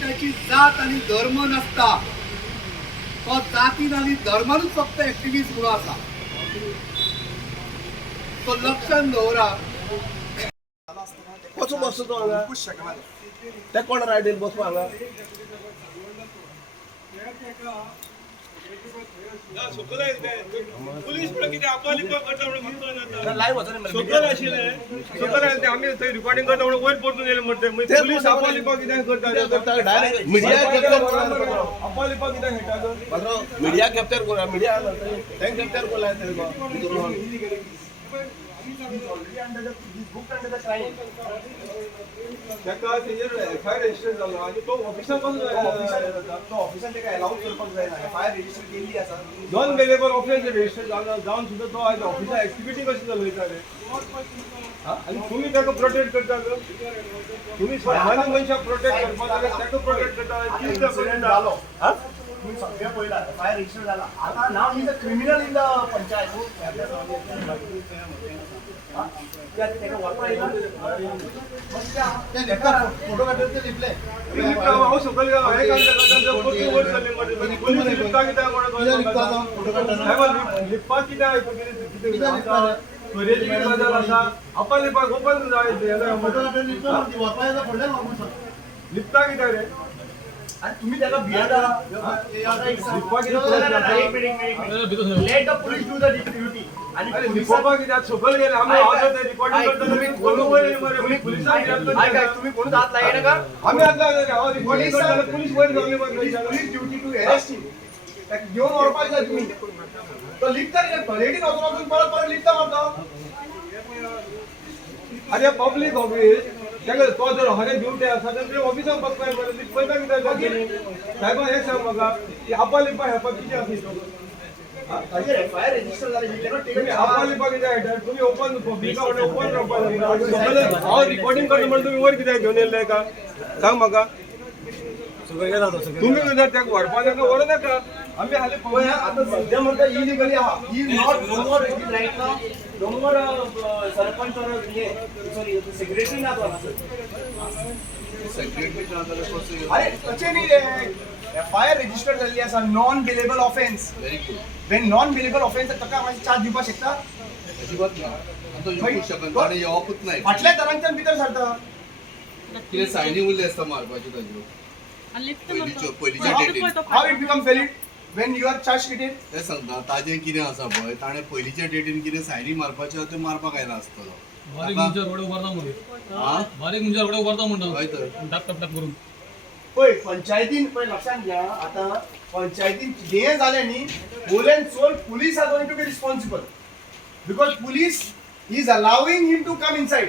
त्याची जात आणि धर्म नसता, तो जातीन आणि धर्मानूच फक्त ऍक्टिव्हिस्ट म्हणून आसा, तो लक्षात दवरा. कसो बसतो तो हांगा ते कोण रायडीर बसपा हांगा पुलीस किती आपली करता म्हणून लाईव्ह होता रे स्वतः आशिल्ले स्वतः आले आम्ही थंय रिकॉर्डिंग करता म्हणून वयर पडून येले म्हणते पुलीस आपली किती करता डायरेक्ट मीडिया कॅप्चर आपली किती हेटा मीडिया कॅप्चर करा मीडिया थँक कॅप्चर कोला त्याका तेजेर एफआयआर रजिस्टर झालो आणि तो ऑफिसर पासून ऑफिसात ते काय अलाउड करपाक जायना एफआयआर रजिस्टर केल्ली आसा नॉन अवेलेबल ऑफिसर रजिस्टर झाला जाऊन सुद्धा तो आज ऑफिसर एक्झिक्युटिव्ह कशी चालवयता रे आणि तुम्ही त्याका प्रोटेक्ट करता ग तुम्ही सामान्य मनशाक प्रोटेक्ट करपाक जाल्यार त्याका प्रोटेक्ट करता किती प्रोटेक्ट झालो तुम्ही सगळ्या पहिला एफआयआर रजिस्टर झाला आता नाव is a criminal in the panchayat photo काढले लिपले हांव सकयल हांवें वर चल्ले म्हणजे पोलीस लिपता कित्याक लिपपाक कित्याक बाजार आसा आपा लिपपाक ओपन जाय लिपता कित्याक रे आणि तुम्ही त्याला भियादा let the police do the duty आणि अरे लिपपा कित्याक सकयल गेले आमी आवाज ते रिकॉर्डिंग करता तुम्ही कोण पुलिसांक तुम्ही कोण हात लागे का आम्ही आता रिकॉर्डिंग करता पुलिस वयर जावले पोलीस ड्युटी टू अरेस्ट हिम घेऊन ओरपाक जाय तुम्ही तो लिखता रेडी नव्हतो परत परत लिखता म्हणतो अरे पब्लिक ऑफिस त्याला तो जर हरे ड्युटी आसा तर ते ऑफिसाक बसपाय बरं लिपयता कित्याक साहेब हे सांग म्हाका की आपा लिपा हेपा कितें आसा एफआयआर रजिस्टर झाले तुम्ही आपा लिपा कित्याक हेटा तुम्ही ओपन पब्लिका वाटे ओपन रावपाक हांव रिकॉर्डिंग करता म्हणून तुम्ही वर कित्याक घेवन येयले का सांग म्हाका तुम्ही जर त्याक व्हरपा नाका व्हरो नाका आम्ही हाले पण आता सध्या म्हणता इलिगली आहा ही नॉट नोमोर राईट नाउ नोमोर सरपंच और ये सॉरी सेक्रेटरी ना तो सेक्रेटरी अरे कचे नाही रे एफआयआर रजिस्टर झाली असा non billable offence very good when non billable offence तका माझी चार्ज दिवपा शकता अजिबात ना आता येऊ शकत आणि येवपूच नाही फाटल्या तरांच्या भितर सरता कितें सायनी उरले आसता मारपाचे ताजेर पयलीच्या डेटीन how it become valid when you are charge sheeted ते सांगता ताजें कितें आसा पळय ताणें पयलीच्या डेटीन कितें सायनी मारपाचे ते मारपाक आयला आसतलो बारीक मुंजा रोड उभारता म्हणून बारीक मुंजा रोड उभारता म्हणून हय तर टाक टाक टाक करून पळय पंचायतीन पळय लक्षात घ्या आता पंचायतीन हे झाले न्ही whole and sole police are going to be responsible because police is allowing him to come inside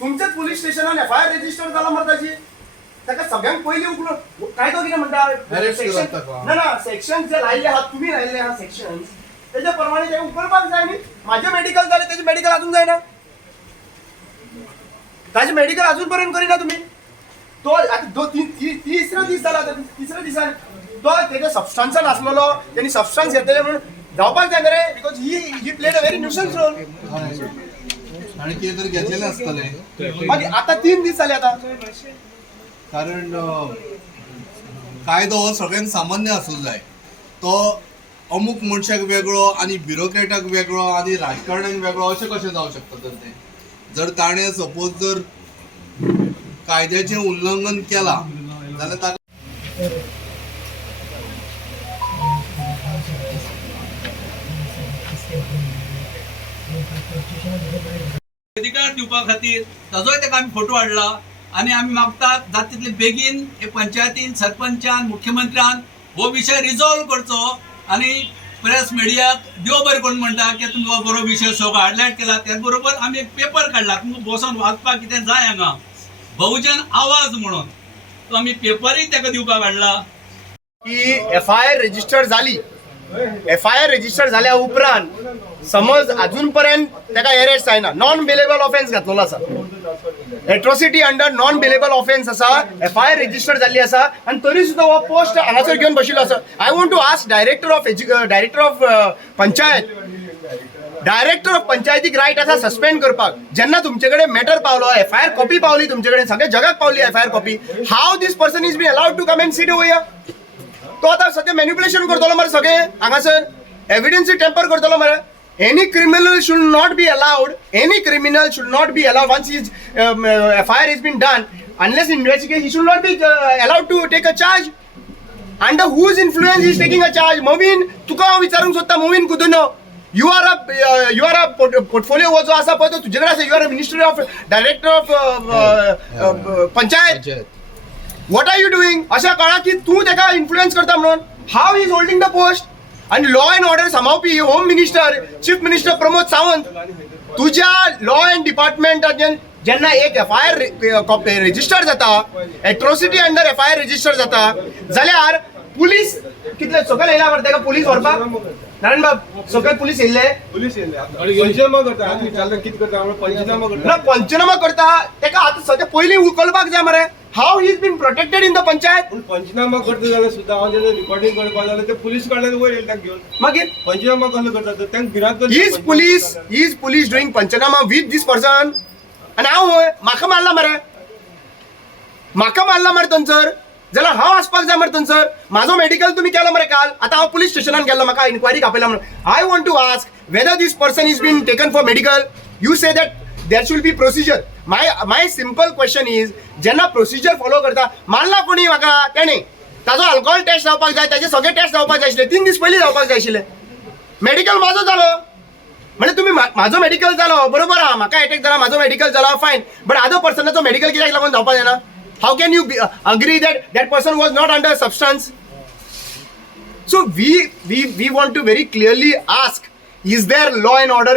तुमच्याच पोलीस स्टेशनान एफआयआर रजिस्टर झाला मरताची ताका सगळ्यांक पयलीं उखलून काय तो कितें म्हणटा सेक्शन ना ना सेक्शन जे लायले आहात तुम्ही लायले आहात सेक्शन त्याच्या प्रमाणे ते उखलपाक जाय न्ही माझे मेडिकल झाले त्याचे मेडिकल अजून जायना ताजे मेडिकल अजून पर्यंत करिना तुम्ही तो आता तिसरा दीस जाला तिसऱ्या दिसान तो त्याच्या सबस्टन्सान आसलेलो त्यांनी सबस्टन्स घेतले म्हणून जावपाक जाय रे because he played a very nuisance role आणि कितें तरी घेतलेलें आसतलें मागीर आता 3 दीस जाले आता कारण कायदो हो सगळ्यांक सामान्य आसूंक जाय तो अमूक मनशाक वेगळो आणि ब्युरोक्रेटाक वेगळो आणि राजकारण्यांक वेगळो अशें कशें जावं शकता तर तें जर ताणें सपोज जर कायद्याचें उल्लंघन केलां जाल्यार ताका अधिकार दिवपा खातीर ताजोय ताका आमी फोटो हाडला आणि आम्ही मागतात जाता तितले बेगीन हे पंचायतीन सरपंचान मुख्यमंत्र्यान हो विषय रिजॉल्व करचो आणि प्रेस मिडियाक देव बरें करून म्हणटा की तुमकां हो बरो विशय सगळो हायलायट केला त्याच बरोबर आमी एक पेपर काडला तुमकां बसून वाचपाक कितें जाय हांगा बहुजन आवाज म्हणून तो आमी पेपरूय ताका दिवपाक हाडला की एफआयआर रजिस्टर झाली एफआयआर रजिस्टर झाल्या उपरांत समज अजूनपर्यंत त्याका अरेस्ट जायना नॉन बिलेबल ऑफेन्स घातलेलो आसा atrocity under non billable offence आसा एफआयआर रजिस्टर जाल्ली आसा आणि तरी सुद्धा हो पोस्ट हांगासर घेवन बशिल्लो आसा I want to ask director of panchayat director of पंचायतीक रायट आसा सस्पेंड करपाक. जेन्ना तुमचे कडेन मॅटर पावलो, FIR कॉपी पावली तुमचे कडेन, सगळ्या जगाक पावली FIR copy, how this person is been allowed to come and sit over here? तो आतां सद्या मॅन्युप्युलेशन करतलो मरे सगळे हांगासर, एव्हिडन्स टेम्पर करतलो मरे. Any criminal should not be allowed. Any criminal should not be allowed once his FIR has been done. Unless investigation, he should not be allowed to take a charge. Under whose influence he is taking a charge? Movin, तुका हांव विचारूंक सोदता मोविन कुदनो. You are a portfolio जो आसा पळय तो तुजे कडेन आसा. You are a ministry of director of panchayat. What are you doing? अशा कळा की तू तेका इन्फ्लुएन्स करता म्हणून. How he is holding the post? आणि लॉ अँड ऑर्डर सांबाळपी home minister, chief minister Pramod Sawant, तुझ्या लॉ अँड डिपार्टमेंटान जेन्ना एक FIR रेजिस्टर जाता, एट्रोसिटी अंडर FIR रेजिस्टर जाता, जाल्यार पुलीस कितले सकयल येयला मरे तेका पुलीस व्हरपाक? नारायण बाब, सकयल पुलीस येयल्ले? पुलीस येयले. पंचनामा करता आमी विचारता कितें करता म्हणून पंचनामा करता. ना पंचनामा करता तेका आतां सद्या पयलीं कळपाक जाय मरे. How he is been protected in the panchayat? पूण पंचनामा करता जाल्यार सुद्दां हांव जेन्ना रिकॉर्डिंग करपाक जाल्यार ते पुलीस कडल्यान वयर येयले ताका घेवन. मागीर पंचनामा कसलो करता तर तांकां भिरांत is police doing पंचनामा with this person? आणि हांव म्हाका मारला मरे थंयसर, जाल्यार हांव आसपाक जाय मरे थंयसर. म्हाजो मेडिकल तुमी केलो मरे काल, आतां हांव पुलीस स्टेशनान गेल्लो, म्हाका इन्क्वायरी आपयला म्हणून. I want to ask whether this person is been taken for medical. You say that there should be procedure. My simple question is, जेन्ना प्रोसिजर फॉलो करता, मारला कोणी म्हाका तेणे, ताजो अल्कोहोल टेस्ट जावपाक जाय, ताजे सगळे टेस्ट जावपाक जाय आशिल्ले, 3 दीस पयलीं जावपाक जाय आशिल्ले. मेडिकल म्हाजो जालो म्हणजे तुम्ही म्हाजो मेडिकल जालो बरोबर आहा, म्हाका अटॅक जाला, म्हाजो मेडिकल जाला फायन, बट अदर पर्सनाचो मेडिकल कित्याक लागून जावपाक जायना? How can you agree that person was not under substance? So we want to very clearly ask, is there law and order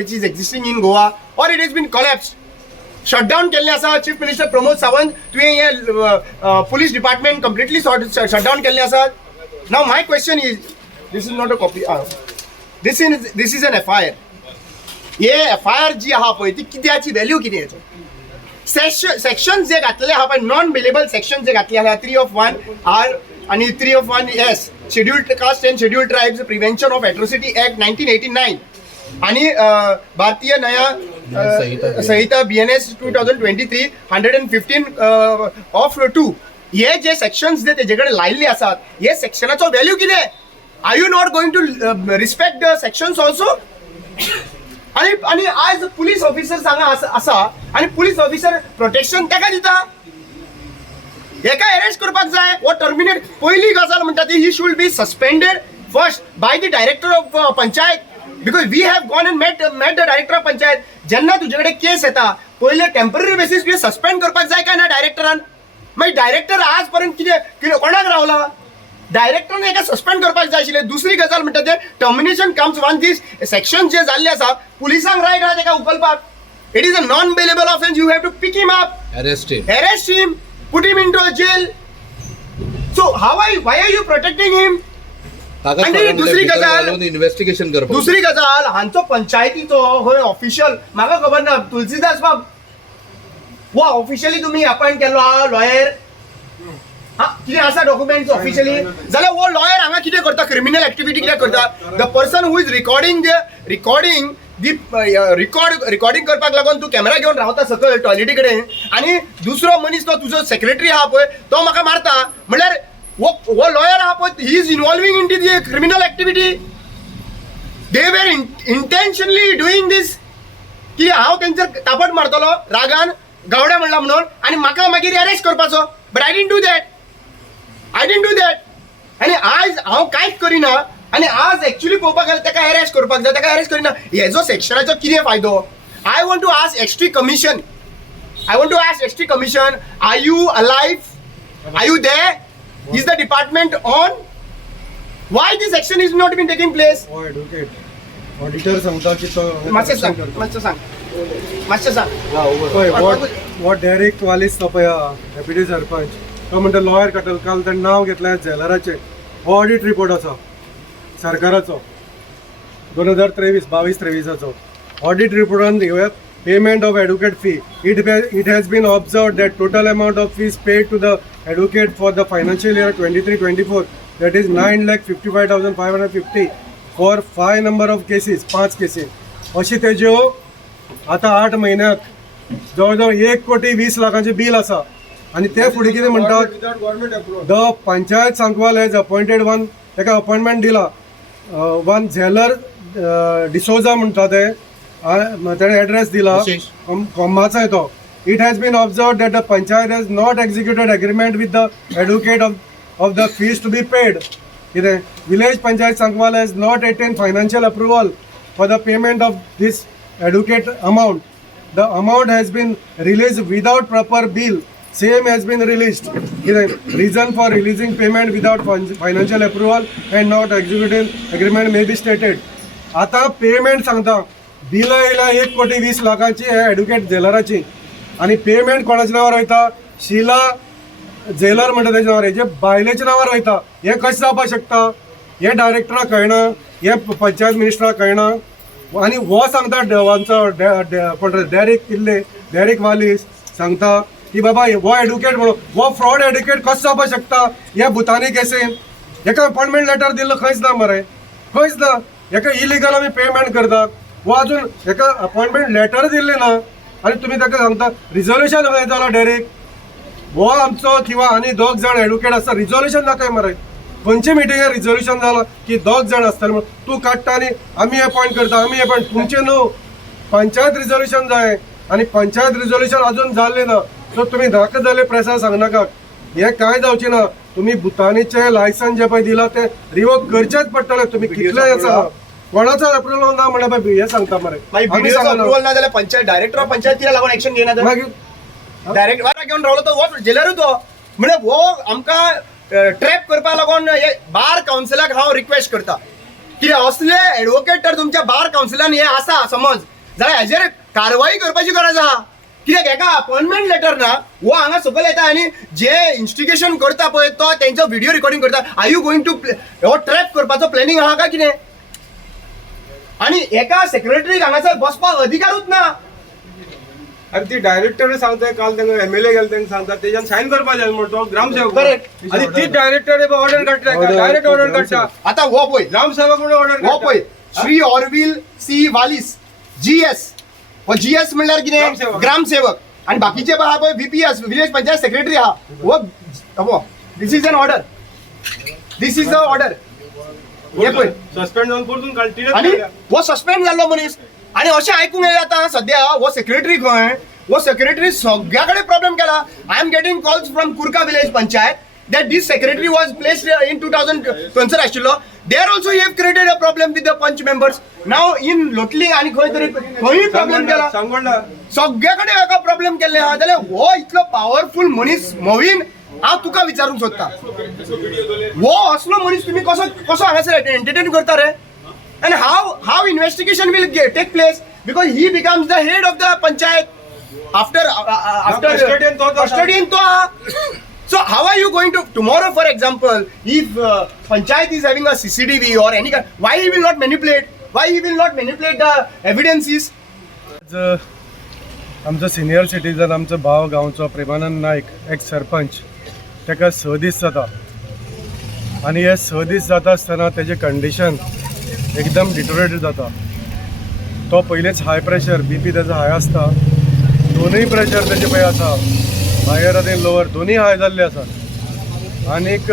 which is existing in Goa, or it has been collapsed? Shutdown केल्लें आसा. Chief minister Pramod Sawant तुवें हे police department completely shutdown केल्लें आसा. Now my question is, this is not a copy. This is an FIR. हे FIR जी आहा पळय ती कित्याची व्हॅल्यू कितें याचो? सेक्शन जे घातलेले आहा पळय, नॉन बेलेबल सेक्शन जे घातले आहा 3(1)R आणि 3(1)S, scheduled caste and scheduled tribes prevention of atrocity act 1989 आणि भारतीय नया संहिता BNS 2023 115/2. हे जे सेक्शन्स जे तेजे कडेन लायिल्ले आसात, हे सेक्शनाचो व्हॅल्यू कितें? Are you not going to respect the sections also? आणि आज पुलीस ऑफिसर सांगा आसा आणि पुलीस ऑफिसर प्रोटेक्शन तेका दिता. एका अरेस्ट करपाक जाय वो टर्मिनेट. पहिली गजाल म्हणटा ती he should be suspended first by the director of panchayat, because we have gone and met the director of panchayat. जेन्ना तुजे कडेन केस येता पहिले टेम्पररी बेसीस तुवें सस्पेंड करपाक जाय काय ना डायरेक्टरान? मागीर डायरेक्टर आज पर्यंत कितें कोणाक रावला? डायरेक्टरान एका सस्पेंड करपाक जाय आशिल्लें. दुसरी गजाल म्हणटा ते termination comes one this section जे जाल्ले आसा, पुलिसांक रायट आहा तेका उखलपाक. It is a non bailable offence. You have to pick him up, arrest him, put him into a jail. So why are you protecting him? आणि दुसरी गजाल इन्व्हेस्टिगेशन करपाक. दुसरी गजाल हांचो पंचायतीचो होय ऑफिशियल म्हाका खबर ना. तुलसीदास बाब वो ऑफिशियली तुम्ही अपॉइंट केल्लो आहा लॉयर? कितें आसा डॉक्युमेंट्स ऑफिशियली? जाल्यार वो लॉयर हांगा कितें करता? क्रिमिनल एक्टिविटी कित्याक करता? The person who is recording recording करपाक लागून तू कॅमेरा घेवन रावता सकयल टॉयलेटी कडेन, आणि दुसरो मनीस तो तुजो सेक्रेटरी आहा पळय तो म्हाका मारता, म्हणल्यार वो लॉयर आहा पळय he is involving in the criminal activity. They were intentionally doing this की हांव तेंचेर तापट मारतलो रागान गावड्या म्हणला म्हणून, आणि म्हाका मागीर अरेस्ट करपाचो. But I didn't do that. आणि आज हांव कांयच करिना, आणि आज एक्चुअली पळोवपाक गेल्यार तेका अरेस्ट करपाक जाय, तेका अरेस्ट करिना. हेजो सेक्शनाचो कितें फायदो? I want to ask ST commission, are you alive? Are you there? Is the department on? Why this action is not been taking place? Auditor सांगता की तो मातशें सांग. वो डायरेक्ट वालीस तो पळय डेप्युटी सरपंच तो म्हणटा लॉयर काडटलो. काल ताणें नांव घेतलें झेलराचें. हो ऑडिट रिपोर्ट आसा सरकाराचो 2023-22-23 ऑडिट रिपोर्टान payment of advocate fee. It has been observed that total amount of fees paid to the advocate for the financial year 23-24, that is 9,55,550, for 5 number of cases, 5 केसी अशी तेज्यो आतां 8 म्हयन्याक जवळ जवळ 1,20,00,000 बील आसा. आणि ते फुडें कितें म्हणटात, government approval the panchayat Sancoale has appointed one, ताका अपॉइंटमेंट दिला वन झेलर डिसोजा म्हणटा ते, ताणें एड्रेस दिला कोम्माचो आहे तो. It has been observe that the panchayat has not executed agreement with the advocate of the fees to be paid. कितें village panchayat Sancoale has not attain financial approval for the payment of this advocate amount. The amount has been release without proper bill. Same has been released. Reason for releasing payment without financial approval and not executed agreement may be stated. आता payment सांगता, bill येयला 1,20,00,000 हे advocate झेलराची, आणि payment कोणाच्या नावार वयता, शिला झेलर म्हणटा तेच्या नावार, हेजे बायलेच्या नावार वयता. हे कशें जावपाक शकता? हे डायरेक्टराक कळना, हे पंचायत मिनिस्टराक कळना. आणि हो सांगता कोण डेरेक वालीस सांगता की बाबा हो एडवोकेट म्हणून, हो फ्रॉड एडवोकेट कसो जावपाक शकता ह्या भुतानी केसीन? हेका अपॉइंटमेंट लेटर दिल्लो खंयच ना मरे, खंयच ना. हेका इलिगल आमी पेमेंट करतात, वो अजून हेका अपॉइंटमेंट लेटर दिल्ले ना, आनी तुमी ताका सांगता रिजोल्युशन खंय जाला डायरेक्ट. हो आमचो किंवा आनी 2 जाण एडवोकेट आसता, रिजोल्युशन नाकाय मरे. खंयचे मिटिंगेर रिजोल्युशन जालां की 2 जाण आसतले म्हणून तूं काडटा आनी आमी अपॉइंट करता, आमी अपॉइंट. तुमचें न्हू, पंचायत रिजोल्युशन जाय, आनी पंचायत रिजोल्युशन अजून जाल्लें ना. सो तुम्ही दाखल झाले प्रेसार सांगनाका, हे काय जावचे ना. तुम्ही भुतानीचे लायसन जे पळय दिला ते रिवोक करचेच पडटले. तुम्ही कितले आसा, कोणाचो अप्रुवल ना म्हणा हे सांगता मरे. अप्रुवल ना जाल्यार पंचायत डायरेक्टर ऑफ पंचायतीला लागून एक्शन घेयना. डायरेक्ट वारा घेवन रावलो तो, हो जेलरूच तो. म्हणजे हो आमकां ट्रॅप करपाक लागून हे बार कावन्सिलाक हांव रिक्वेस्ट करता, कितें असले एडवोकेट तर तुमच्या बार कावन्सिलान हे आसा समज जाल्यार हेजेर कारवाई करपाची गरज आहा. कित्याक हेका अपॉइंटमेंट लेटर ना, वो हांगा सकयल येता आनी जे इन्स्टिगेशन करता पळय तो तेंचो व्हिडिओ रिकॉर्डिंग करता. आर यू गोइंग टू हो ट्रॅप करपाचो प्लॅनिंग आहा काय कितें? आनी एका सेक्रेटरीक हांगासर बसपाक अधिकारूच ना. आणि ती डायरेक्टर सांगताय, काल त्यांना MLA गेले त्यांना सांगतात त्याच्यात साईन करपा जाय म्हणून तो ग्रामसेवक. करेक्ट. आणि ती डायरेक्टर ऑर्डर काढता, डायरेक्ट ऑर्डर काढता. आता हो पळय ग्रामसेवक म्हणून ऑर्डर हो पळय, श्री ऑरविल सी वालीस GS, हो GS म्हणल्यार कितें, ग्रामसेवक. आणि बाकीचे आहा पळय VPS, विलेज पंचायत सेक्रेटरी आहा, हो this is an order, this is the order. हे पळय सस्पेंड जाऊन परतून काढतील. आणि हो सस्पेंड जाल्लो मनीस. आणि अशें आयकूंक येता आता सध्या हो सेक्रेटरी खंय, हो सेक्रेटरी सगळ्या कडेन प्रॉब्लेम केला. I am getting calls from Curca village panchayat that this secretary was placed in 2000 आशिल्लो. There also he have created a problem with the punch members. Now in Lotling आणि खंय तरी खंय प्रॉब्लेम केला, सांगोंडा सगळ्या कडेन एका प्रॉब्लेम केल्ले आहा. जाल्यार हो इतलो पॉवरफुल मनीस मोवीन हांव तुका विचारूंक सोदता, हो असलो मनीस तुम्ही कसो हांगासर एंटरटेन करता रे? And how investigation will take place because he becomes the head of the panchayat after custodian to. So how are you going to tomorrow, for example, if panchayat is having a CCTV or any kind, why he will not manipulate the evidences? आमचो senior citizen, आमचो भाव गांवचो प्रेमानंद नायक, एक सरपंच, ताका 6 दीस जाता. आनी हे 6 दीस जाता आसतना तेजे कंडिशन एकदम डिटोरेटेड जाता. तो पयलेच हाय प्रेशर, BP तेजो हाय आसता, दोनूय प्रेशर तेजे पळय आसा, हायर आनी लोवर दोनूय हाय जाल्ले आसात. आनीक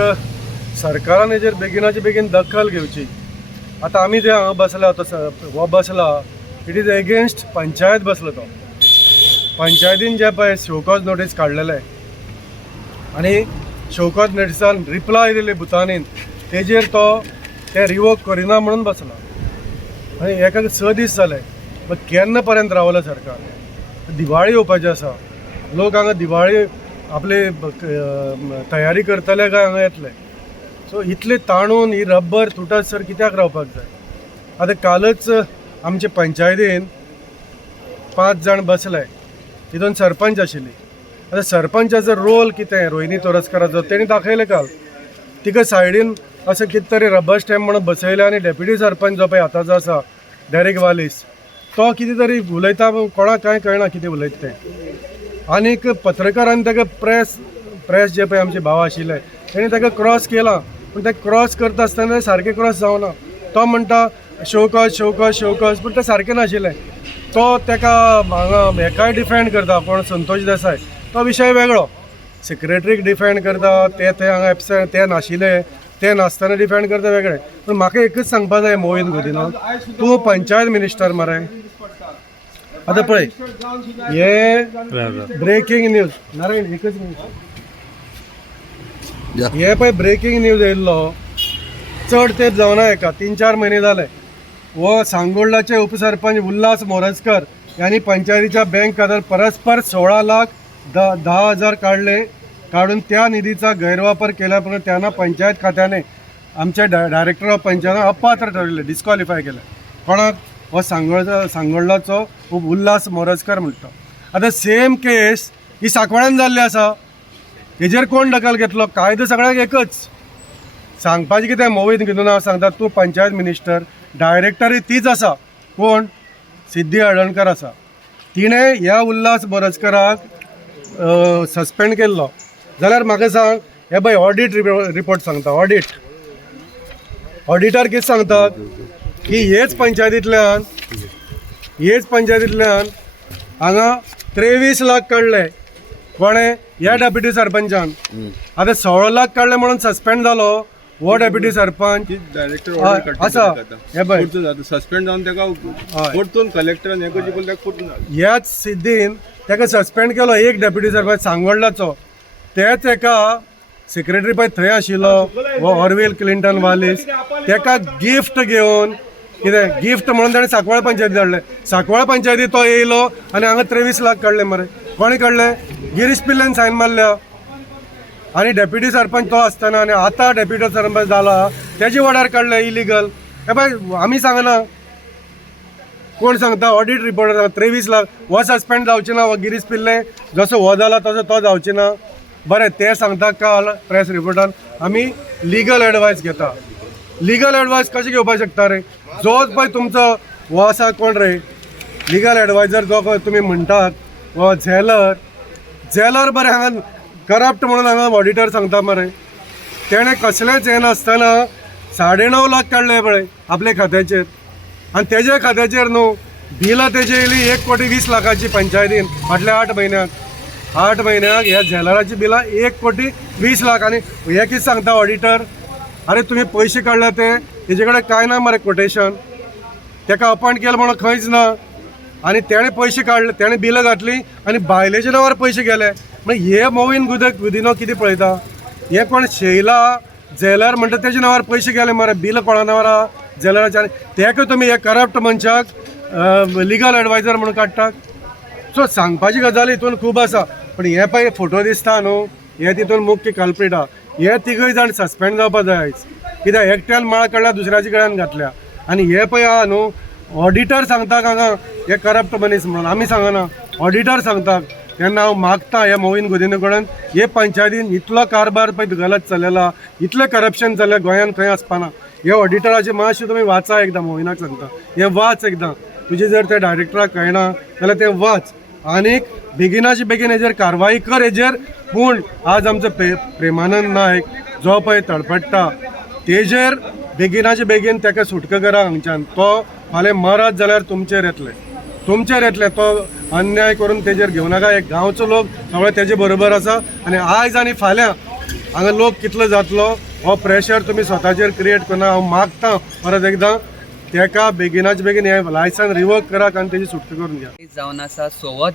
सरकारान हेजेर बेगिनाचे बेगीन दखल घेवची. आतां आमी जे हांगा बसला, हो बसला, इट इज एगेन्स्ट पंचायत बसलो तो. पंचायतीन जे पळय शोकॉज नोटीस काडलेले आनी शोकॉज नोटिसान रिप्लाय दिले भुतानीन, तेजेर तो ते रिवोक करिना म्हणून बसला. आनी हेका 6 दीस जाले. पण केन्ना पर्यंत रावला सरकार? दिवाळी येवपाची आसा, लोक हांगा दिवाळी आपली तयारी करतले काय हांगा येतले. सो इतले ताणून ही रब्बर तुटत सर कित्याक रावपाक जाय? आतां कालच आमचे पंचायतीन 5 जाण बसले, तितून सरपंच आशिल्ली. आतां सरपंचाचो रोल कितें रोहिणी तोरस्कराचो तेणी दाखयलें काल. तिका सायडीन असं कितें तरी रबर स्टॅम्प म्हणून बसयले आनी डेप्युटी सरपंच जो पळय आतांचो आसा डेरेक वालीस, तो कितें तरी उलयता, कोणाक कांय कळना कितें उलयता तें. आनीक पत्रकारान ताका प्रेस जे पळय आमचे भाव आशिल्ले तेणी ताका क्रॉस केला, पूण ते क्रॉस करता आसतना सारकें क्रॉस जावना. तो म्हणटा शोकस पूण तें सारकें नाशिल्लें. तो तेका हांगा हेकाय डिफेंड करता कोण संतोष देसाय, तो विशय वेगळो. सेक्रेटरीक डिफेंड करता, ते हांगा एबसेंट, ते नाशिल्ले, ते नासतना डिफेंड करता वेगळें. पूण म्हाका एकच सांगपा जाय मोहीन गुदिनो, तूं पंचायत मिनिस्टर मरे. आतां पळय, हे ब्रेकींग न्यूज नारायण एकच मिनिट. हे पळय ब्रेकींग न्यूज येयल्लो, चड तेंप जावना हेका, 3-4 म्हयने जाले. वो सांगोळ्ळाचे उपसरपंच उल्हास मोरजकर यांनी पंचायतीच्या बँक खात्यात परस्पर 16,10,000 काढून त्या निधीचा गैरवापर केल्याप्रमाणे त्यांना पंचायत खात्याने आमचे डायरेक्टर ऑफ पंचायत अपात्र ठरवले, डिस्क्वॉलिफाय केले. कोणाक? हो सांगोळ्ळाचो उल्हास मोरजकर म्हणटा. आतां सेम केस ही सांकवाळ्यान जाल्ली आसा. हेजेर कोण दखल घेतलो? कायदो सगळ्यांक एकच. सांगपाचें कितें मोहीन गुदिनो हांव सांगता, तूं पंचायत मिनिस्टर, डायरेक्टरूय तीच आसा. कोण? सिद्धी हळदणकर आसा. तिणें ह्या उल्हास मोरजकराक सस्पेंड केल्लो. जाल्यार म्हाका सांग, हे पळय ऑडिट रिपोर्ट सांगता. ऑडिटर कितें सांगतात की हेच पंचायतींतल्यान हांगा 23 लाख काडले. कोणें? ह्या डेप्युटी सरपंचान. आतां 16 लाख काडले म्हणून सस्पेंड जालो हो डेप्युटी सरपंच डायरेक्टर आसा. हे पळय सस्पेंड जावन ताका परतून कलेक्टरान हे करची पडल्यार परतून ह्याच सिद्धीन ताका सस्पेंड केलो एक डेप्युटी सरपंच सांगोळ्ळाचो. तेच एका सेक्रेटरी पळय थंय आशिल्लो हो ऑरवेल क्लिंटन वालीस, ताका गिफ्ट घेवन कितें गिफ्ट म्हणून ताणें सांकवाळ पंचायती धाडले. सांकवाळ पंचायती तो येयलो आनी हांगा 23 लाख काडले मरे. कोणी काडले? गिरीश पिल्लेन सायन मारल्या. आनी डेप्युटी सरपंच तो आसतना आनी आतां डेप्युटी सरपंच जाला तेजे वाड्यार काडले इलिगल. हे पळय आमी सांगना, कोण सांगता? Audit report 23 lakh. हो सस्पेंड जावचे ना, हो गिरीश पिल्ले जसो हो जाला तसो तो जावचे ना. बरें, ते सांगता काल प्रेस रिपोर्टान आमी लिगल एडवायस घेता. लिगल एडवायस कशें घेवपाक शकता रे? जो पळय तुमचो हो आसा कोण रे लिगल एडवायजर, जो पळय तुमी म्हणटात हो झेलर बरें हांगा करप्ट म्हणून हांगा ऑडिटर सांगता मरे. तेणें कसलेंच हें नासतना 9.5 लाख काडले पळय आपल्या खात्याचेर. आनी तेज्या खात्याचेर न्हू बिलां तेजी येयली 1,20,00,000 पंचायतीन फाटल्या 8 म्हयन्याक. 8 म्हयन्याक ह्या झेलराची बिलां 1,20,00,000. आनी हे कितें सांगता ऑडिटर? अरे तुमी पयशे काडले तेजे कडेन कांय ना मरे कोटेशन. ताका अपॉयंट केलं म्हणून खंयच ना. आनी तेणें पयशे काडले, तेणें बिलां घातली आनी बायलेच्या नांवार पयशे गेले. मागीर हे मोहीन गुदिनो कितें पळयता? हे कोण शैला झेलर म्हणटा तेजे नांवार पयशे गेले मरे. बिल कोणा नांवार झेलराचे. आनी तेका तुमी हे करप्ट मनशाक लिगल एडवायजर म्हणून काडटात. सो सांगपाची गजाल हितून खूब आसा. पूण हे पळय फोटो दिसता न्हू, हे तितून मुख्य कल्प्रीट आहा. हे 3गय जाण सस्पेंड जावपा जाय आयज. कित्याक एकट्यान माळ काडल्या दुसऱ्याच्या गळ्यान घातल्या. आनी हे पळय आहा न्हू, ऑडिटर सांगता हांगा हे करप्ट मनीस म्हणून. आमी सांगना, ऑडिटर सांगता. तेन्ना हांव मागता ह्या मोहीन गुदिनो कडल्यान, हे पंचायतीन इतलो कारबार पळय गलत चल्लेला, इतलें करप्शन चल्लें गोंयान खंय आसपाना. हे ऑडिटराचे मातशें तुमी वाचा एकदां. मोहिनाक सांगता हें वाच एकदां. तुजें जर त्या डायरेक्टराक कळना जाल्यार तें वाच आनीक बेगिनाचे बेगीन हेजेर कारवाई कर हेजेर. पूण आज आमचो प्रेमानंद नायक जो पळय तडफडटा तेजेर बेगिनाचे बेगीन ताका सुटका करा हांगच्यान. तो फाल्यां मरत जाल्यार तुमचेर येतले. तो अन्याय करून तेजेर घेवं नाका. एक गांवचो लोक सगळे तेजे बरोबर आसा. आनी आयज आनी फाल्यां हांगा लोक कितलो जातलो हो प्रेशर तुमी स्वताचेर क्रिएट करना. हांव मागता परत एकदां ताका बेगिनाचे बेगीन हे लायसन रिवोक करात आनी तेजी सुटका करून घ्या. जावन आसा 6वो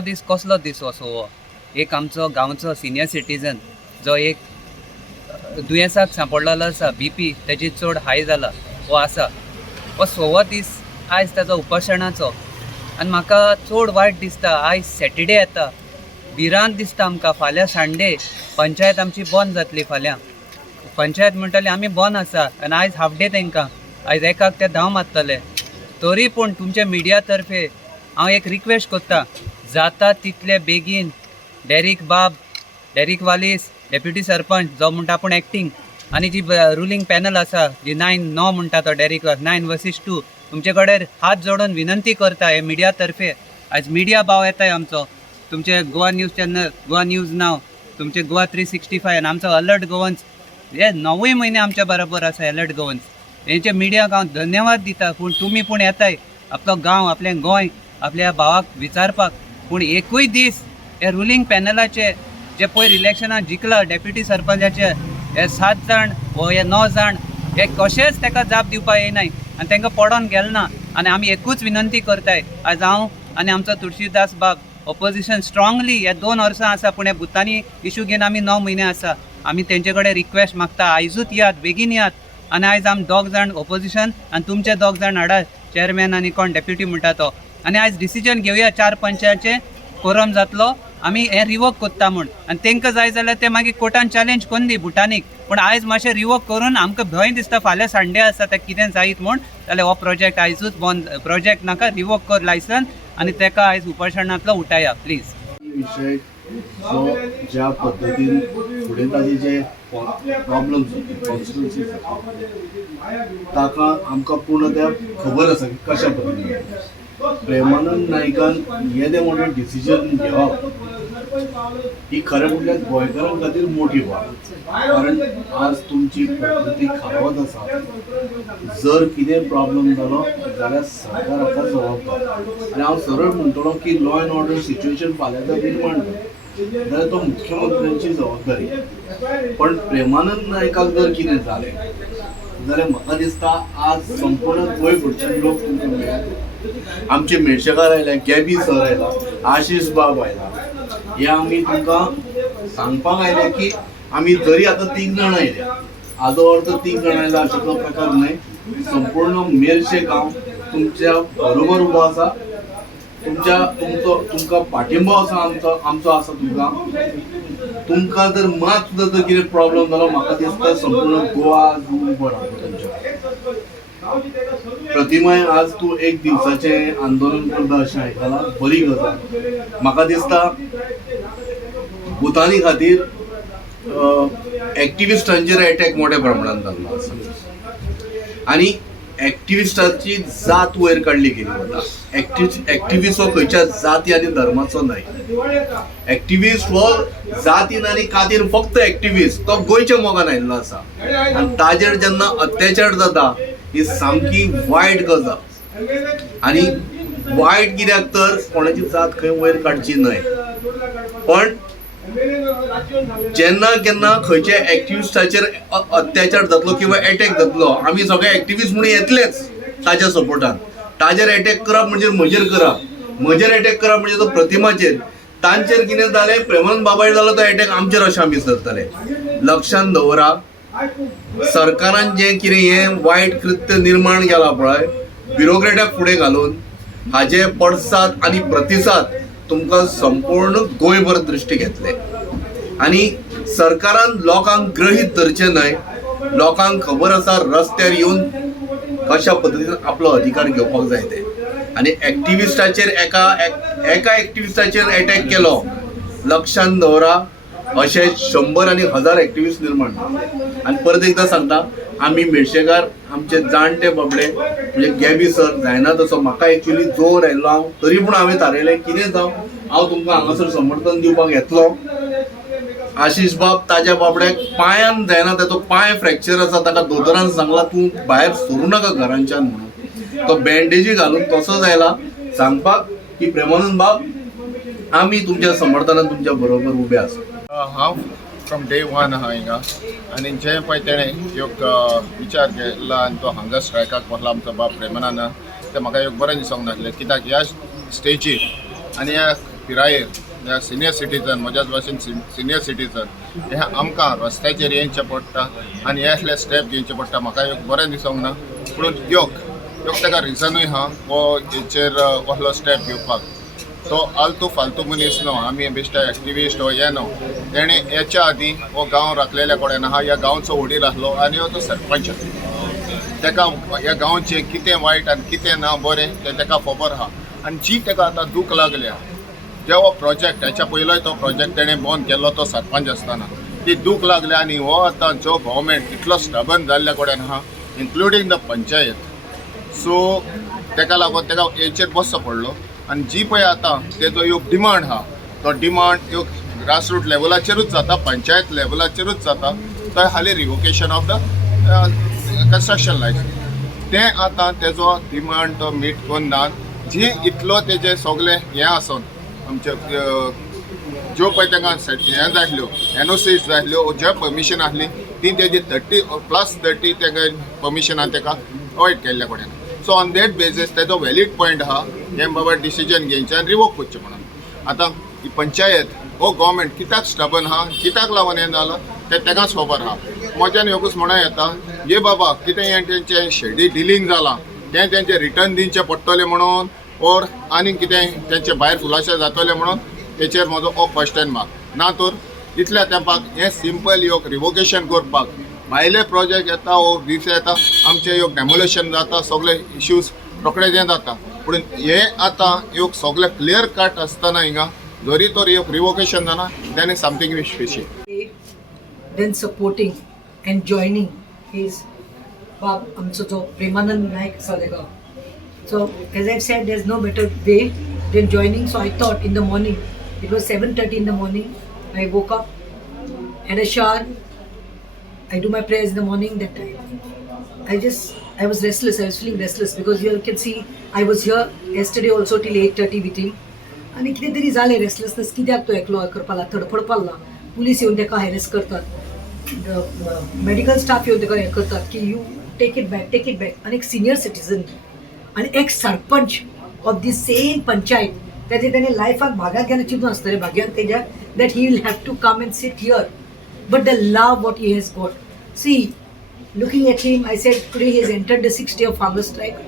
दीस कसलो दीस हो 6वो? एक आमचो गांवचो सिनियर सिटीजन जो एक दुयेंसाक सांपडलेलो आसा, BP तेजी चड हाय जाला हो आसा. हो 6वो दीस आयज ताजो उपोशणाचो. आनी म्हाका चड वायट दिसता. आयज सॅटर्डे येता, भिरांत दिसता आमकां. फाल्यां संडे पंचायत आमची बंद जातली. फाल्यां पंचायत म्हणटाली आमी बंद आसा आनी आयज हाफ डे तांकां. आयज एकाक ते धांव मारतले. तरी पूण तुमच्या मिडिया तर्फे हांव एक रिक्वेस्ट करता, जाता तितले बेगीन डेरीक वालीस डेप्युटी सरपंच जो म्हणटा आपूण एक्टींग, आनी जी रुलींग पॅनल आसा जी 9 म्हणटा तो डेरीक 9/2, तुमचे कडेन हात जोडून विनंती करता हे मिडिया तर्फे. आयज मिडिया भाव येताय आमचो, तुमचे Goa news channel, Goa news नाव, तुमचे गोवा 365 आनी आमचो अलर्ट गोवन्स हे 9 म्हयने आमच्या बरोबर आसा अलर्ट घेवन हेंचे मिडियाक हांव धन्यवाद दिता पूण तुमी पूण येताय आपलो गांव आपलें गोंय आपल्या भावाक विचारपाक पूण एकूय दीस हे रुलींग पॅनलाचे जे पयर इलेक्शनाक जिखला डेप्युटी सरपंचाचे हे 7 जाण व हे 9 जाण हे कशेंच ताका जाप दिवपाक येयनाय आनी तांकां पडोन गेले ना आनी आमी एकूच विनंती करताय आज हांव आनी आमचो तुळशीदास बाब ऑपोजिशन स्ट्रॉंगली हे 2 वर्सां आसा पूण हे भुतानी इशू घेवन आमी 9 म्हयने आसा आमी तेंचे कडेन रिक्वेस्ट मागता आयजूच यात बेगीन यात आनी आयज आमी 2 जाण ऑपोजिशन आनी तुमचे 2 जाण हाडात चेअरमॅन आनी कोण डेप्युटी म्हणटा तो आनी आयज डिसिजन घेवया 4 पंचाचे कोरम जातलो आमी हें रिवोक कोत्ता म्हूण आनी तांकां जाय जाल्यार ते मागीर कोर्टान चॅलेंज कोन्न दी भुटानीक पूण आयज मातशें रिवोक करून आमकां भंय दिसता फाल्यां संडे आसा तें कितें जायत म्हूण जाल्यार हो प्रोजेक्ट आयजूच बंद प्रोजेक्ट नाका रिवोक कर लायसन आनी ताका आयज उपोशणांतलो उठाया प्लीज विषय जो ज्या पद्दतीन फुडें ताजे जे प्रॉब्लम्स कॉन्स्टिट्युन्सी ताका आमकां पूर्णतया खबर आसा की कशा पद्दतीन प्रेमानंद नायकान येदे मोठे डिसिजन घेवप ही खरें म्हणल्यार गोंयकारां खातीर मोठी बाब कारण आज तुमची प्रकृती खावत आसा जर कितें प्रॉब्लम जालो जाल्यार सरकार हाका जबाबदार आनी हांव सरळ म्हणटलो की लॉ अँड ऑर्डर सिच्युएशन फाल्यां जर निर्माण जालें जाल्यार तो मुख्यमंत्र्यांची जबाबदारी पण प्रेमानंद नायकाक जर कितें जालें जाल्यार म्हाका दिसता आज संपूर्ण गोंयभरचे लोक तुमकां मेळ्ळे आमचे मेळशेकार आयले गॅबी सर आयला आशीष बाब आयला हे आमी तुमकां सांगपाक आयले की आमी जरी आतां 3 जाण आयल्या हाजो अर्थ 3 जाण आयला अशेंचो प्रकार न्हय संपूर्ण मेरशे गांव तुमच्या बरोबर उबो आसा तुमकां पाठिंबो आसा आमचो आसा तुमकां जर मात सुद्दां जर कितें प्रॉब्लम जालो म्हाका दिसता संपूर्ण गोवा प्रतिमय आज तू 1 दिवसाचें आंदोलन करता अशें आयकलां बरी गजाल म्हाका दिसता भुतानी खातीर एक्टिविस्टांचेर अटॅक मोठ्या प्रमाणात जाल्लो आसा आनी एक्टिविस्टांची जात वयर काडली गेली वता एक्टिविस्ट हो खंयच्या जाती आनी धर्माचो न्हय एक्टिविस्ट हो जातीन आनी कातीन फक्त एक्टिविस्ट तो गोंयच्या मोगान आयिल्लो आसा आनी ताजेर जेन्ना अत्याचार जाता ही सामकी वायट गजाल आनी वायट कित्याक तर कोणाची जात खंय वयर काडची न्हय पण जेन्ना केन्ना खंयच्या एक्टिविस्टाचेर अत्याचार जातलो किंवा अटॅक जातलो आमी सगळे एक्टिविस्ट म्हणून येतलेच ताज्या सपोर्टान ताजेर अटॅक करप म्हणजे म्हजेर अटॅक करप म्हणजे तो प्रतिमाचेर तांचेर कितें जालें प्रेमानंद बाबाचेर जालो तो अटॅक आमचेर अशें आमी धरतले लक्षांत दवरा सरकारान जें कितें हें वायट कृत्य निर्माण केलां पळय ब्युरोक्रेटाक फुडें घालून हाजे पडसाद आनी प्रतिसाद तुमकां संपूर्ण गोंयभर दृश्टी घेतले आनी सरकारान लोकांक ग्रहीत धरचें न्हय लोकांक खबर आसा रस्त्यार येवन कशा पद्दतीन आपलो अधिकार घेवपाक जाय ते आनी एक्टिविस्टाचेर एका एक्टिविस्टाचेर अटॅक केलो लक्षांत दवरा अशे 100 आनी 1000 एक्टिविस्ट निर्माण आनी परत एकदां सांगता आमी मेळशेकार आमचे जाणटे बाबडे म्हणजे गॅबी सर जायना तसो म्हाका एक्चुअली जोर आयिल्लो हांव तरी पूण हांवें थारयलें कितें जावं हांव तुमकां हांगासर समर्थन दिवपाक येतलो आशीष बाब ताज्या बाबड्याक पांयान जायना ताचो पांय फ्रॅक्चर आसा ताका दोतोरान सांगलां तूं भायर सरूं नाका घरांच्यान म्हणून तो बँडेजी घालून तसोच आयला सांगपाक की प्रेमानंद बाब आमी तुमच्या समर्थनान तुमच्या बरोबर उबे आसा हांव फ्रॉम डे 1 आहा हिंगा आनी जे पळय तेणें एक विचार केला आनी तो हांगा स्ट्रायकाक बसला आमचो बाब प्रेमानंद ते म्हाका एक बरें दिसूंक नासलें कित्याक ह्या स्टेजीर आनी ह्या पिरायेर ह्या सिनियर सिटीजन म्हज्याच भाशेन सिनियर सिटीजन हे आमकां रस्त्याचेर येवचें पडटा आनी हे असले स्टेप घेवचे पडटा म्हाका एक बरें दिसूंक ना पूण योग ताका रिजनूय आहा हो हेचेर असलो स्टेप घेवपाक तो आलतू फालतू मनीस न्हू आमी बेश्टे एक्टिविस्ट हो हे न्हू तेणें हेच्या आदीं हो गांव राखलेल्या कडेन आहा ह्या गांवचो वडील आसलो आनी हो तो सरपंच ताका ह्या गांवचें कितें वायट आनी कितें ना बरें तें ताका खबर आहा आनी जी ताका आतां दूख लागल्या जे हो प्रोजेक्ट हेच्या पयलोय तो प्रोजेक्ट तेणें बंद केल्लो तो सरपंच आसतना ती दूख लागल्या आनी हो आतां जो गव्हर्मेंट इतलो स्टबन जाल्ल्या कडेन आहा इन्क्लुडींग द पंचायत सो ताका लागून ताका हेचेर बसचो पडलो आनी जी पळय आतां तेजो एक डिमांड आहा तो डिमांड एक ग्रासरूट लेवलाचेरूच जाता पंचायत लेवलाचेरूच जाता थंय हाली revocation of the construction licence. तें आतां तेजो डिमांड तो मीट करनात. जी इतलो तेजे सगळे हें आसून आमचे ज्यो पळय तांकां हें जाय आसल्यो NOCs जाय आसल्यो, ज्यो परमिशन आसली ती तेजी 30+ ताका परमिशनान ताका अवॉयड केल्ल्या कोण्यान. सो ऑन दॅट बेजीस तेजो वॅलीड पॉयंट आहा हें बाबा डिसिजन घेवचें आनी रिवोक करचें म्हणून. आतां ही पंचायत हो गव्हर्मेंट कित्याक स्टबन आहा, कित्याक लागून हें जालां तें तेकाच खबर आहा. म्हज्यान एकूच म्हणून येता ये बाबा कितें हें तेंचें शेडी डिलींग जालां तें तेंचें रिटर्न दिवचें पडटलें म्हणून ओर आनीक कितें तेंचें भायर खुलाशे जातले म्हणून तेचेर म्हजो हो क्वेश्चन मार्क ना. तर इतल्या तेंपाक हें सिंपल योग रिवोकेशन करपाक भायले प्रोजेक्ट येता ओ दीस येता आमचें योग डेमोलेशन जाता, सगळे इश्यूज रोखडेच हें जाता. पूण हें आतां योग सगळें क्लियर कट आसतना हिंगा जरी तर योग रिवोकेशन जाना then is something which fishy. Then supporting and joining his amcho jo Premanand Naik Salega. So as I've said, there's no better way than joining. So I thought in the morning, it was 7:30 in the morning, I woke up, had a shower, I do my prayers in the morning. That time I was restless. I was feeling restless because you can see I was here yesterday also till 8:30 with him. आणि कितें तरी जालें restlessness कित्याक तो एकलो करपाक लागला, तडफडपाक लागला. पुलीस येवन ताका हॅरेस करतात, मेडिकल स्टाफ येवन ताका हें करतात की यू टेक इट बॅक. आनी एक सिनियर सिटीजन आनी एक sarpanch of the same panchayat त्याचे ताणें लायफाक भाग्याक केन्ना चिंतून आसतलें भाग्यान तेज्या that he will have to come and sit here. But the love what he has got, see looking at him, I said today he has entered the 6th day of hunger strike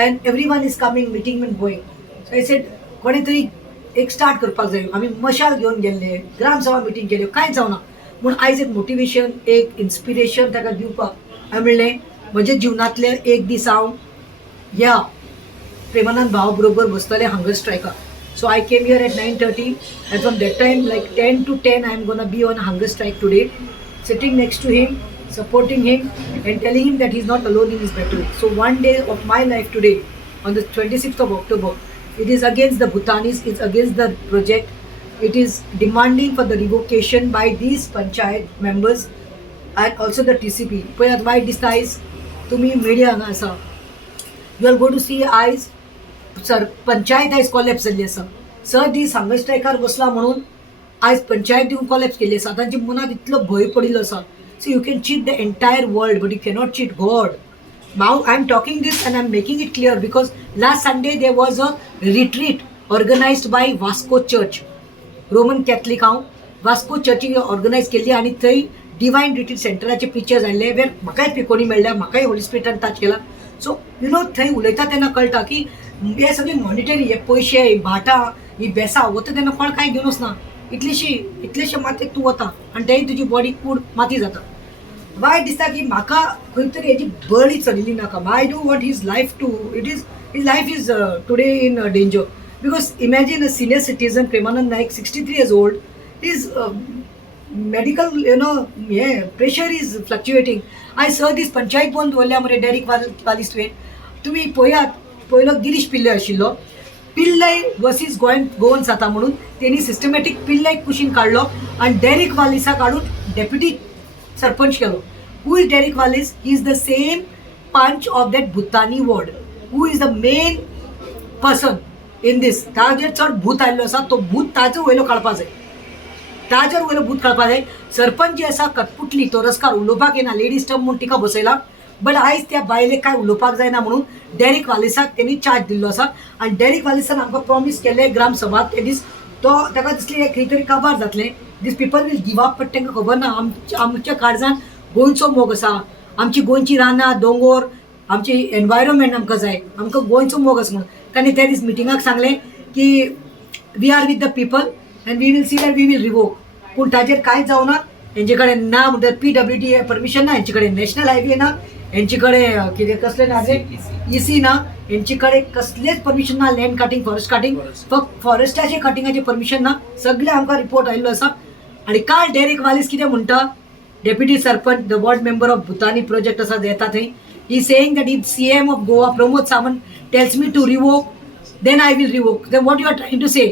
and everyone is coming, meeting and going. So I said कोणी तरी एक start करपाक जाय. आमी मशाल घेवन गेल्ले, ग्रामसभा meeting केल्यो, कांय जावना. पूण आयज एक मोटिवेशन, एक इन्स्पिरेशन ताका दिवपाक हांवें म्हणलें म्हज्या जिवनांतले एक दीस हांव ह्या प्रेमानंद भावा बरोबर बसतलें hunger स्ट्रायकाक. So I came here at 9:30 and from that time like 10 to 10 I am going to be on a hunger strike today, sitting next to him, supporting him and telling him that he is not alone in his battle. So one day of my life today on the 26th of October, it is against the Bhutanis, it's against the project. It is demanding for the revocation by these panchayat members and also the TCP. But why this ties to me media asa. You are going to see eyes sir panchayat आयज collapse जाल्ली आसा. Sir दीस hunger स्ट्रायकार बसला म्हणून आयज पंचायत दिवन collapse केल्ली आसा. तांच्या मनात इतलो भंय पडिल्लो आसा. So you can cheat the entire world but you cannot cheat God. Now I am talking this and I am making it clear because last Sunday there was a retreat organized by Vasco church, Roman Catholic. हांव Vasco चर्चीक organise केल्ली आनी थंय divine retreat सेंटराचे pictures आयिल्ले वेर म्हाकाय पिकोणी मेळ्ळ्या, म्हाकाय Holy स्पिरिटान touch केला. So you know थंय उलयता तेन्ना कळटा की हे सगळे मॉनिटरी, हे पयशे, ही भाटां, ही बेसां वता तेन्ना कोण कांय घेवन वचना. इतलेशे मातयेक तूं वता आनी तेय तुजी बॉडी कूड माती जाता. वायट दिसता की म्हाका खंय तरी हेजी बळी चलिल्ली नाका. I do want his life to his life is today in danger because imagine a senior citizen Premanand Naik, 63 years old, his medical pressure is fluctuating. I saw this panchayat बंद दवरल्या मरे डेरिक वालीस तुवें. तुमी पळयात पयलो गिरीश पिल्लय आशिल्लो. पिल्लय वर्सीस गोवन जाता म्हणून तेणी सिस्टमॅटीक पिल्लयक कुशीन काडलो आनी डेरिक वालिसा काडून डेप्युटी सरपंच केलो. Who is Derrick Wallis? He is the same panch of that Bhutani ward. Who is the main person in this. ताजेर चड भूत आयिल्लो आसा. तो भूत ताजो वयलो काडपा जाय, ताजेर वयलो भूत काडपा जाय. सरपंच जी आसा कटपुटली, तोरस्कार, उलोवपाक येना, लेडीज टर्म म्हणून तिका बसयला. बट आयज त्या बायलेक काय उलोवपाक जायना म्हणून डेरिक वालिसाक तेणी चार्ज दिल्लो आसा. आनी डेरिक वालिसान आमकां प्रॉमीस केलें ग्रामसभा ते दीस तो ताका दिसलें खंय तरी काबार जातलें. These people will give up. But तांकां खबर ना आमच्या काळजान गोंयचो मोग आसा. आमची गोंयची रानां, दोंगर, आमची एनवायरमेंट आमकां जाय. आमकां गोंयचो मोग आसा म्हणून ताणें त्या दीस मिटिंगाक सांगलें की we are with the people and we will see that we will revoke. पूण ताजेर कांयच जावना. हेंचे कडेन ना म्हणटा PWD परमिशन ना, हेंचे कडेन नॅशनल हायवे ना, हेंचे कडेन कितें कसलें ना रे EC ना, हेंचे कडेन कसलेंच परमिशन ना. लँड कटींग, फॉरेस्ट कटींग, फक्त फॉरेस्टाचे कटिंगाचे परमिशन ना. सगळे आमकां रिपोर्ट आयिल्लो आसा. आनी काल डेरिक वालीस कितें म्हणटा, deputy sarpanch, the ward member of Bhutani project आसा येता थंय, he saying that if CM of Goa Pramod Sawant tells me to revoke, then I will revoke. Then what you are trying to say?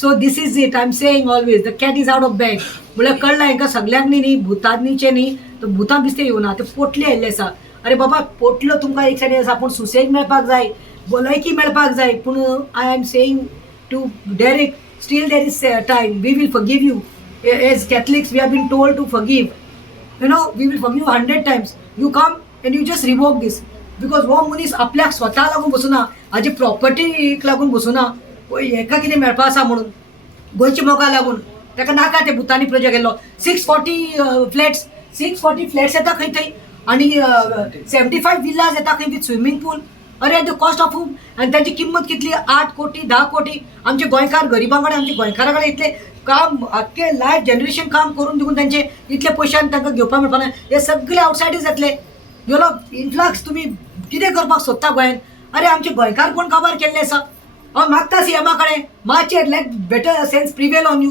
So this is it. I am saying always the cat is out of bag. म्हळ्यार कळला हांकां सगल्यांनी न्ही भुतांनीचे न्ही तर भुतां बिस्ते येवना ते पोटले आयिल्ले आसा. अरे बाबा पोटलो तुमकां एक सायडीन आसा पूण सुसेग मेळपाक जाय, भलायकी मेळपाक जाय. पूण I am saying to Derek, still there is time. We will forgive you. As Catholics, we have been told to forgive. You know, we will forgive 100 times. You come and you just revoke this. Because हो मनीस आपल्याक स्वता लागून बसुना, हाजी प्रॉपर्टीक लागून बसुना, हेका कितें मेळपा आसा म्हणून गोंयच्या मोगा लागून ताका नाका ते भुतानी प्रोजेक्ट केल्लो. 640 फ्लॅट्स येता खंय थंय आनी 75 विल्लाज येता खंय विथ स्विमींग पूल. अरे एट द कॉस्ट ऑफ हूम. आनी ताची किंमत कितली? 8 कोटी 10 कोटी. आमचे गोंयकार गरिबां कडेन आमच्या गोंयकारा कडेन इतले काम आख्खे लायफ जनरेशन काम करून दिवून तांचे इतले पयशान तांकां घेवपाक मेळपाना. हे सगळे आउटसायडीज येतले. यू नो इन्फ्लक्स तुमी कितें करपाक सोदता गोंयान? अरे आमचे गोंयकार कोण काबार केल्ले आसा? हांव मागता सीएमा कडेन मातशें let better sense prevail on you.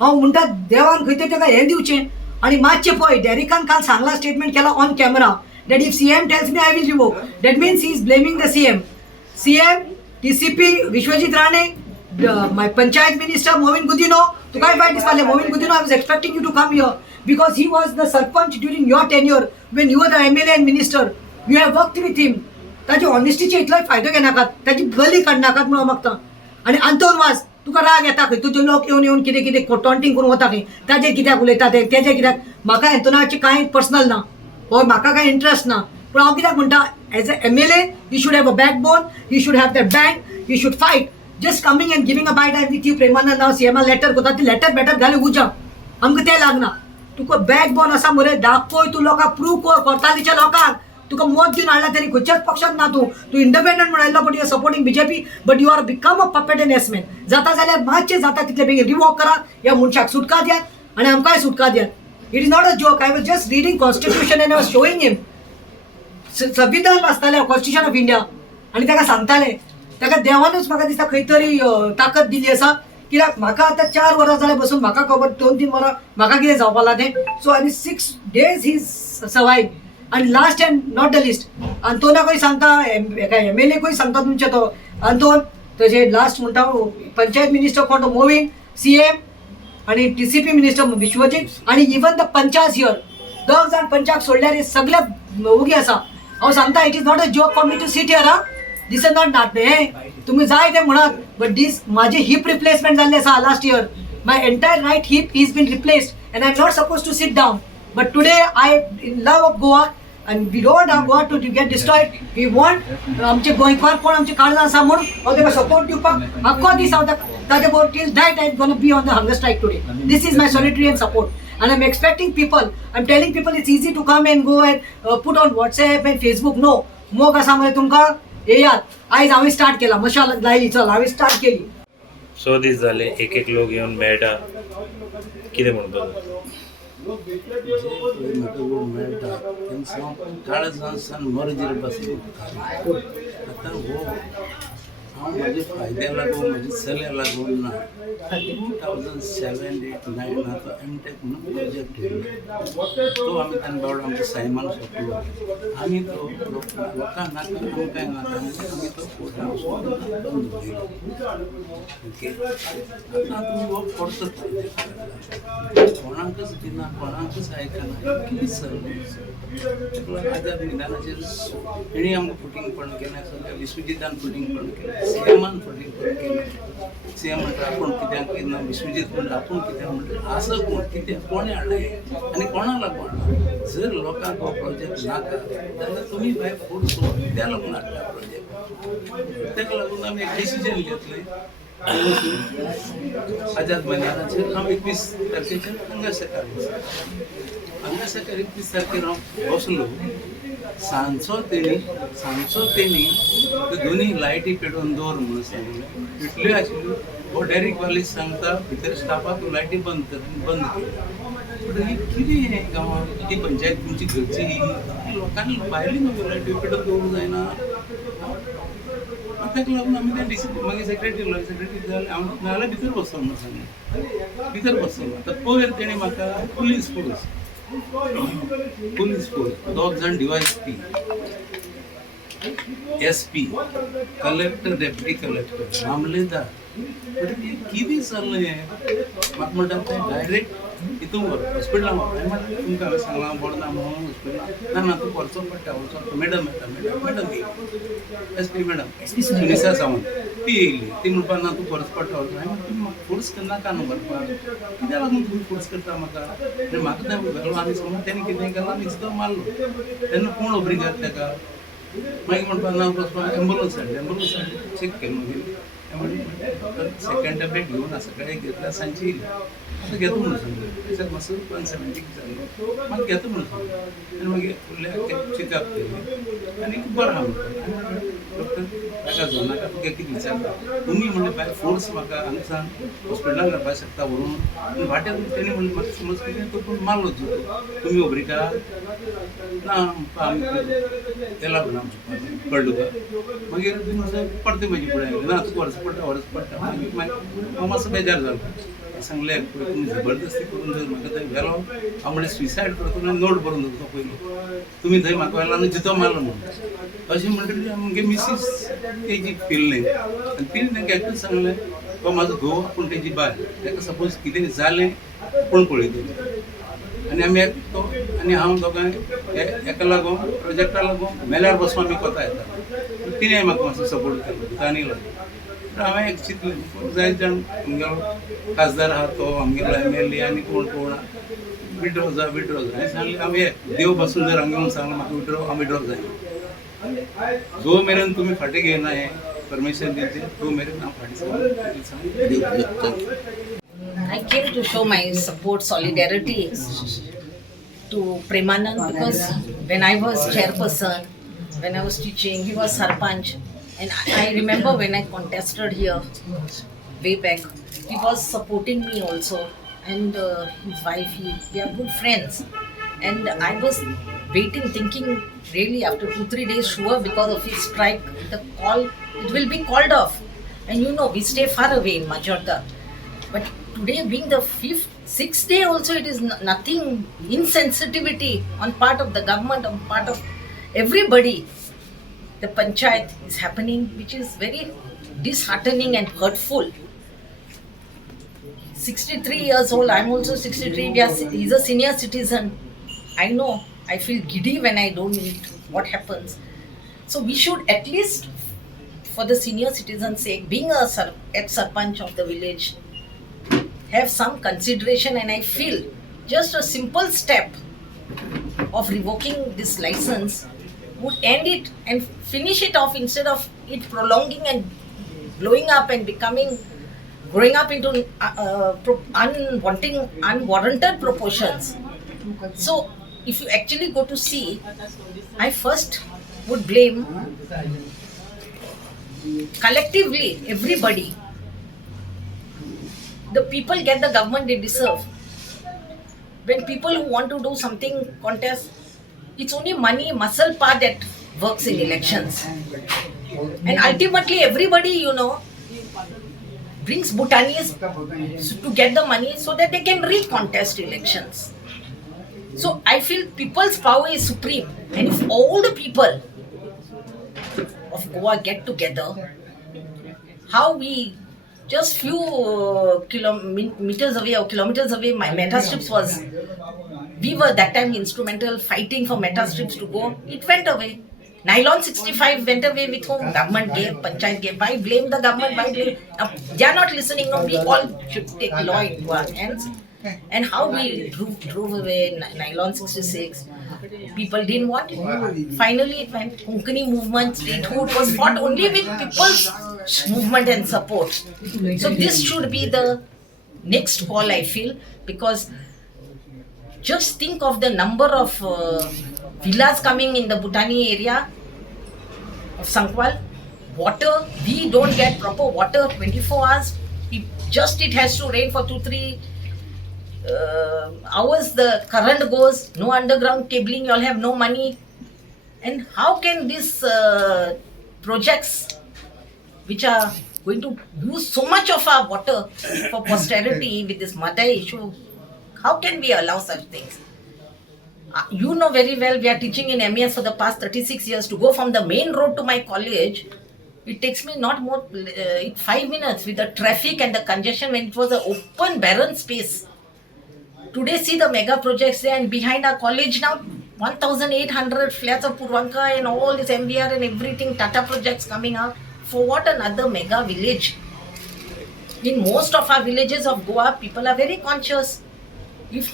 हांव म्हणटा देवान खंय तरी ताका हें दिवचें. आनी मातशें पळय डेरिकान काल सांगला स्टेटमेंट केला on camera that if CM tells me I will revoke, that means he is blaming the CM. CM, TCP, Vishwajit Rane, my Panchayat Minister Momin Gudino. To guy fight this Momin Gudino, I was expecting you to come here because he was the Sarpanch during your tenure when you were the MLA and Minister. You have worked with him. ताची ऑनेस्टीचे इतलोय फायदो घेनाकात, ताची गली काडनाकात म्हणून मागता. आनी Anton वाज तुका राग येता खंय? तुजे लोक येवन कितें कितें टॉन्टिंग करून वता खंय? ताजेर कित्याक उलयता ते तेजे कित्याक? म्हाका एंतोनाची कांय पर्सनल ना और म्हाका कांय इंट्रस्ट ना. पूण हांव कित्याक म्हणटा as a MLA you should have a backbone, you should have that bank, you should fight. Just coming and giving a bite I with you Premanand हांव सीएमा लेटर करता ती लेटर बेटर घाली उजा आमकां तें लागना. तुका बॅकबोन आसा मरे दाखय, तूं लोकांक प्रूव कर कोर्टालीच्या लोकांक. तुका मत दिवन हाडला तरी खंयच्याच पक्षांत ना तूं इंडिपेंडंट म्हणून आयिल्लो but you are supporting BJP but you are become a puppet and yesman. जाता जाल्यार मातशें जाता तितले बेगीन रिवॉक करा. ह्या मनशाक सुटका दियात आनी आमकांय सुटका दियात. It is not a joke. I was just reading constitution and I was showing him. संविधान वाचताले कॉन्स्टिट्यूशन ऑफ इंडिया आनी ताका सांगताले. ताका देवानूच म्हाका दिसता खंय तरी ताकद दिली आसा. कित्याक म्हाका आतां 4 वरां जाले बसून म्हाका खबर 2-3 वरां म्हाका कितें जावपाक लागलें. सो आनी 6 days ही सर्वायव. आनी last and not the least अंतोनाकूय सांगता, एका MLAकूय सांगता तुमचे तो अंतोन. तशें लास्ट म्हणटा पंचायत मिनिस्टर कोण तो मोविन, CM आनी TCP मिनिस्टर विश्वजीत आनी इवन द पंचाज हियर 10 जाण पंचाक सोडल्यार हे सगळे ओगी आसा. हांव सांगता it is not a joke for me to sit here. This is not नाटणे. तुम्ही जाय ते म्हणत बट दीस माझे हिप रिप्लेसमेंट जाल्ले आसा last year. My entire right hip is been replaced and I am not suppose to sit down. But today I in love of Goa and we don't want Goa to get destroyed. We want आमचे गोंयकार कोण आमचे काळजां आसा म्हणून हांव ताका support दिवपाक आख्खो दीस हांव ताजे बरोबर tell that I am gonna be on the hunger strike today. This is my solitary support and I'm expecting people, I'm telling people it's easy to come and go and put on WhatsApp and Facebook. No, मोग आसा मरे तुमकां येयात. आयज हांवें start केला मशाल लायली चल हांवें स्टार्ट केली. 100 दीस जाले एक लोक येवन मेळटा कितें म्हणपाक मेळटा तेंचो काळजांसान मर्जीर बसलो. आतां हो हांव म्हाजे फायद्या लागून म्हाजे चल्या लागून ना. 2007-8-9 तो MTech म्हणून प्रोजेक्ट घेतलो तो आमी ताणे बावडो आमचो सायमान सोंपलो. आमी तो लोकांक नाका आमकांय नाका आमी तो कोर्टान वचून बंद दवरलो. ओके आतां तुमी हो करता कोणाकच दिना कोणाकच आयकना कितें सर आजाद मैदानाचेर हेणी आमकां फुटींगपण केलें सगळ्या विश्वजितान फुटींगपण केलें CMान फुटींगपण केलें. CM म्हणटा आपूण कित्याक केन्ना विश्वजीत म्हणटा आपूण कित्याक म्हणटा असं कोण कितें कोणें हाडलें आनी कोणा लागून हाडला. जर लोकांक हो प्रोजेक्ट नाका जाल्यार तुमी भायर फूड त्या लागून हाडटा प्रोजेक्ट. ताका लागून आमी एक डिसिजन घेतलें आजाद मैदानाचेर हांव 21 तारखेचेर हांगा सकाळी 21 तारखेर हांव बसलो. सांजचो तेणी ते दोनी लायटी पेटोवन दवर म्हणून सांगलें. इतल्यो आशिल्ल्यो हो डेरेक वालीस सांगता भितर स्टाफाक लायटी बंद केली. पूण ही कितें हें गांवांत कितें पंचायत तुमची घरची ही लोकांनी भायली न्हू लायट्यो पेटोवन दवरूंक जायना. ताका लागून आमी तें डिसिजन मागीर सेक्रेटरी जालें हांव नाजाल्यार भितर बसलो म्हणून सांगलें. भितर बसलो. आतां पयर तेणी म्हाका पुलीस फोर्स 2 जाण DYSP SP collector deputy collector मामलेदार कितें चल्लें हें म्हाका म्हणटा तें डायरेक्ट हितून व्हर हॉस्पिटलांत व्हर हांवें म्हणलें तुमकां हांवें सांगलां बोरना म्हणून हॉस्पिटलांत ना तूं व्हरचो पडटा मॅडम येता मॅडम येयली एसपी मॅडम सुनिता सावंत ती येयली ती म्हणपा ना तूं व्हरचो पडटा हांवें म्हणलें तुमी म्हाका फोर्स नाका न्हू व्हरपाक कित्याक लागून तुमी फोर्स करता म्हाका आनी म्हाका तें व्हेलो आनी समज तेणें कितें केलां आनी सुद्दां मारलो तेन्ना कोण खबरी घात ताका मागीर म्हणपा ना वचपाक एम्बुलन्स हाडली चॅक केलें मागीर सेकंड टॅबलेट घेवन ना सकाळी घेतल्या सांजची येयली आतां घेता म्हणून सांगलें त्याच्यात मातसो 170 जालो म्हाका घेता म्हणून सांगलें आनी मागीर फुडलें चॅकअप केलें आनी बरो आहा म्हणटा डॉक्टर ताका जो नाका तुका कितें विचारता तुमी म्हणलें बाय फोर्स म्हाका हांगसान हॉस्पिटलांत घालपाक शकता व्हरून आनी वाट्यार तेणी म्हणलें म्हाका समज कितें तो पूण मारलो तुमी खबरी का ना आमी तेला म्हणून आमचें कळ्ळो तुका मागीर तुमी परते म्हाजे फुडें ना तुका व्हरचो पडटा मागीर हांव मातसो बेजार जालो सांगलें तुमी जबरदस्ती करून जर म्हाका थंय व्हेलो हांव म्हणलें सुसायड करता नोट बरोवन दवरता पयलीं तुमी थंय म्हाका व्हेलो आनी जितो मारलो म्हणून अशें म्हणटकीर आमगे मिसीस तेजी फिरली आनी फिरली ताका एकूच सांगलें तो म्हाजो घोव पूण तेजी बाय ताका सपोज कितें जालें कोण पळयतली आनी आमी तो आनी हांव दोगांय हेका लागून प्रोजेक्टा लागून मेल्यार बसून आमी कोता येता तिणें म्हाका मातसो सपोर्ट केलो दुकानी लागून हांवें एक चिंतलें जाय जाण आमगेलो खासदार आहा तो आमगेलो MLA आनी कोण विड्रॉ जा हांवें सांगलें हांवें देव बसून जर हांगा सांगलें म्हाका हांव विड्रॉ जाय जो मेरेन तुमी फाटीं घेयना हें परमिशन दिवचे तो मेरेन हांव फाटीं I came to show my support, solidarity to Premanand because when I was chairperson, when I was teaching, he was sarpanch, and I remember when I contested here way back, he was supporting me also, and his wife, we are good friends, and I was waiting, thinking really after 2-3 days, sure because of his strike, the call it will be called off, and you know we stay far away in Majorda. But today being the 6th day also, it is nothing insensitivity on part of the government, on part of everybody. The panchayat is happening, which is very disheartening and hurtful. 63 years old, I'm also 63, he's a senior citizen. I know, I feel giddy when I don't meet what happens. So we should at least, for the senior citizen's sake, being a ex-sarpanch of the village, have some consideration, and I feel just a simple step of revoking this license would end it and finish it off instead of it prolonging and blowing up and growing up into unwarranted proportions. So if you actually go to see, I first would blame collectively everybody. The people get the government they deserve. When people who want to do something contest, it's only money, muscle power that works in elections. And ultimately everybody, brings Bhutanis to get the money so that they can recontest elections. So I feel people's power is supreme. And if all the people of Goa get together, how we just few meters away or kilometers away, my meta strips we were that time instrumental fighting for meta strips to go. It went away. Nylon 65 went away with whom? Government gave, panchayat gave. Why blame the government? Why blame? Now, they are not listening. No, we all should take law into our hands. And how we drove away Nylon 66. People didn't want it. Finally, it went. Konkani movement, statehood was fought only with people's movement and support. So this should be the next call, I feel, because just think of the number of villas coming in the Bhutani area of Sankwal. Water, we don't get proper water 24 hours. It has to rain for 2-3 hours, the current goes, no underground cabling, you all have no money. And how can these projects, which are going to use so much of our water for posterity with this mother issue, how can we allow such things? You know very well, we are teaching in MES for the past 36 years. To go from the main road to my college It takes me not more 5 minutes with the traffic and the congestion when it was an open barren space. Today see the mega projects there, and behind our college now 1,800 flats of Purvanka and all this MVR and everything, Tata projects coming out. For what another mega village? In most of our villages of Goa, people are very conscious. If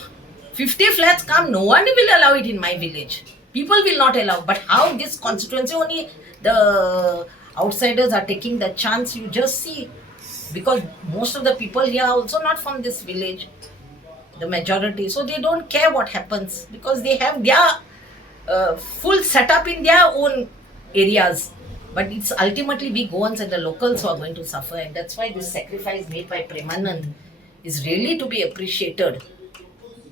50 flats come, no one will allow it in my village. People will not allow. But how this constituency, only the outsiders are taking the chance, you just see. Because most of the people here are also not from this village, the majority. So they don't care what happens because they have their full setup in their own areas. But it's ultimately we Goans and the locals who are going to suffer, and that's why this sacrifice made by Premanand is really to be appreciated.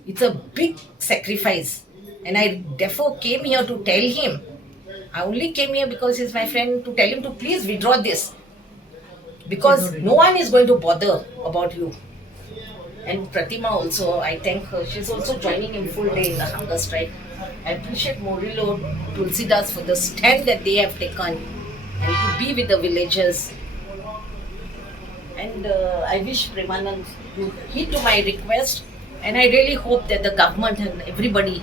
It's a big sacrifice, and I therefore came here to tell him. I only came here because he's my friend, to tell him to please withdraw this, because no one is going to bother about you. And Pratima also, I thank her. She's also joining in full day in the hunger strike. I appreciate Morillo, Tulsidas for the stand that they have taken and to be with the villagers. And I wish Premanand would heed to my request, and I really hope that the government and everybody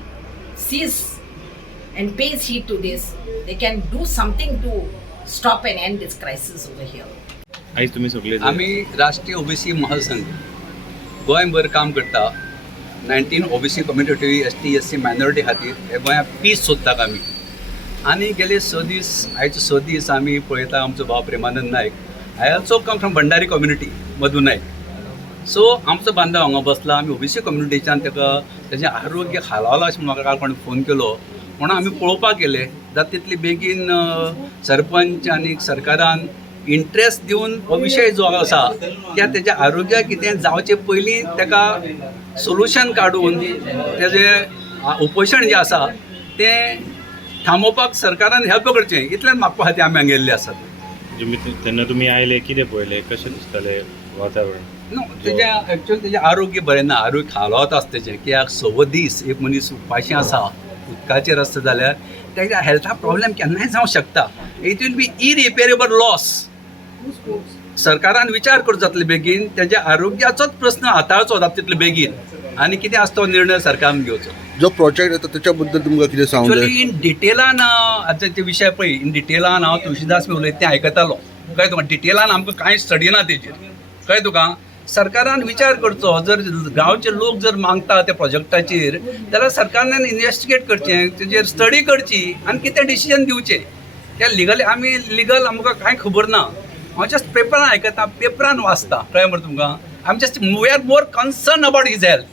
sees and pays heed to this. They can do something to stop and end this crisis over here. आयज तुम्ही सगळे आम्ही राष्ट्रीय OBC महासंघ गोंयभर काम करता. 19 OBC community ST SC minority खातीर हे गोंयांत पीस सोदतात आमी. आनी गेले 6 दीस आयचे 6 दीस आमी पळयता आमचो भाव Premanand Naik. I also come from Bhandari community Madhu Naik. So आमचो बांदव हांगा बसला. आमी ओबीसी कम्युनिटीच्यान ताका तेजें आरोग्य खालावलां अशें म्हाका काल कोणें फोन केलो. म्हणून आमी पळोवपाक गेले जाता तितले बेगीन सरपंच आनी सरकारान इंट्रस्ट दिवन हो विशय जो आसा त्या तेज्या आरोग्याक कितें जावचे पयलीं ताका सोल्युशन काडून तेजें उपोशण जें आसा तें थांबोवपाक सरकारान हेल्प करचें इतलें मागपा खातीर आमी हांगा गेल्ले आसात. तेन्ना तुमी आयले कितें पळयलें कशें दिसतालें वातावरण? नो तेजें एक्चुअली तेजें आरोग्य बरें ना. आरोग्य खालावत आसता तेजें कित्याक 6 दीस एक मनीस उपाशी आसा उदकाचेर आसता जाल्यार तेज्या हेल्था प्रॉब्लेम केन्नाय जावं शकता. It will be irreparable loss. सरकारान विचार करचो जातले बेगीन तेज्या आरोग्याचोच प्रश्न हाताळचो जाता तितले बेगीन आनी कितें आसा तो निर्णय सरकारान घेवचो. जो प्रोजेक्ट येता त्याच्या बद्दल तुमकां कितें सांगूं जाय? एक्चुअली इन डिटेलान आतां ते विशय पळय इन डिटेलान हांव तुळशीदास बी उलयता तें आयकतालो. कळ्ळें तुका? डिटेलान आमकां कांय स्टडी ना तेजेर. कळ्ळें तुका? सरकारान विचार करचो. जर गांवचे लोक जर मागता त्या प्रोजेक्टाचेर जाल्यार सरकारान इन्वेस्टिगेट करचें, तेजेर स्टडी करची आनी कितें डिसिजन दिवचें. त्या लिगली आमी लिगल आमकां कांय खबर ना. हांव जस्ट पेपरान आयकता, पेपरान वाचता. कळ्ळें मरे तुमकां? आमी just we are more concern about his health.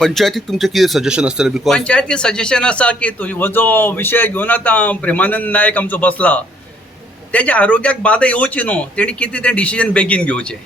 पंचायतीक तुमचें कितें सजेशन आसतलें? बिकॉज पंचायती सजेशन आसा की हो जो विशय घेवन आतां प्रेमानंद नायक आमचो बसला तेज्या आरोग्याक बाधा येवची न्हू. तेणी कितें तें डिसिजन बेगीन घेवचें.